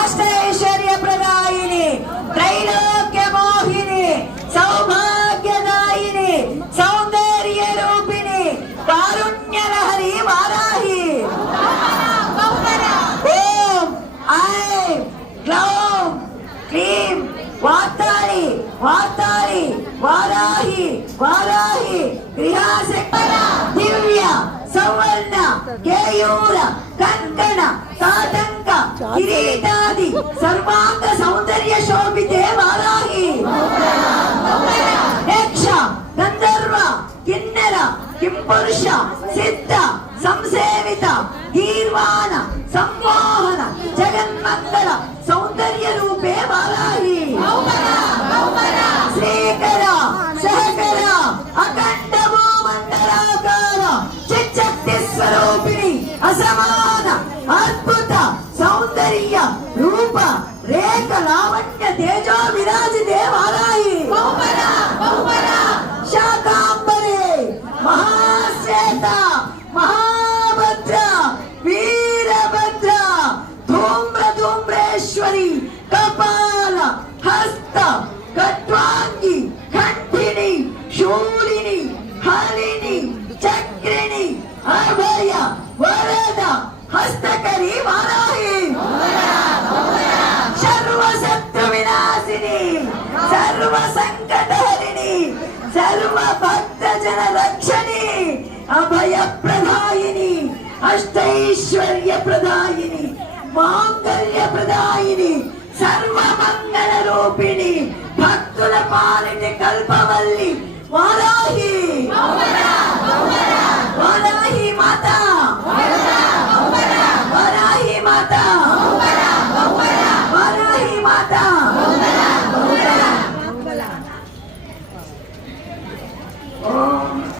అష్టైశ్వర్య ప్రదాయిని, త్రైలోక్య మోహిని, సౌభాగ్యదాయిని, సౌందర్య రూపిణి, కారుణ్య లహరి వారాహి. ఓం ఐం గ్లౌం క్లీం వాతాళి వాతాళి వారాహి వారాహి గృహాశక్ర దివ్య సవర్ణ కేయూర కంకణ తాటంక కిరీటాది సర్వాంగ సౌందర్య శోభితే వారాహి. యక్ష గంధర్వ కిన్నెర కింపురుష సిద్ధ సంసేవిత గీర్వాణ సంమోహన జగన్మంగళ సౌందర్య రూపే వారాహి. శ్రీకర సహకర అఖండ భూమండలాకార చిచ్చక్తి స్వరూపిణి అసమాన అద్భుత సౌందర్య రూప రేఖ లావణ్య తేజో విరాజితే వారాహి. శాకాంబరే మహాశ్వేత మహాభద్ర వీరభద్ర ధూమ్ర ధూమ్రేశ్వరి కపాల హస్త కట్వాంగి కంఠిని శూలిని హరిణి చక్రిణి అభయ వరద హస్తకరి వారాహి. సర్వశత్రు వినాశిని సర్వ సంకటహరిణి సర్వ భక్త జన రక్షణి అభయ ప్రదాయిని అష్టైశ్వర్య ప్రదాయిని మాంగళ్య ప్రదాయిని సర్వమంగళ రూపిణి భక్తుల పాలిటి కల్పవల్లి వారాహి. వారాహి మాతా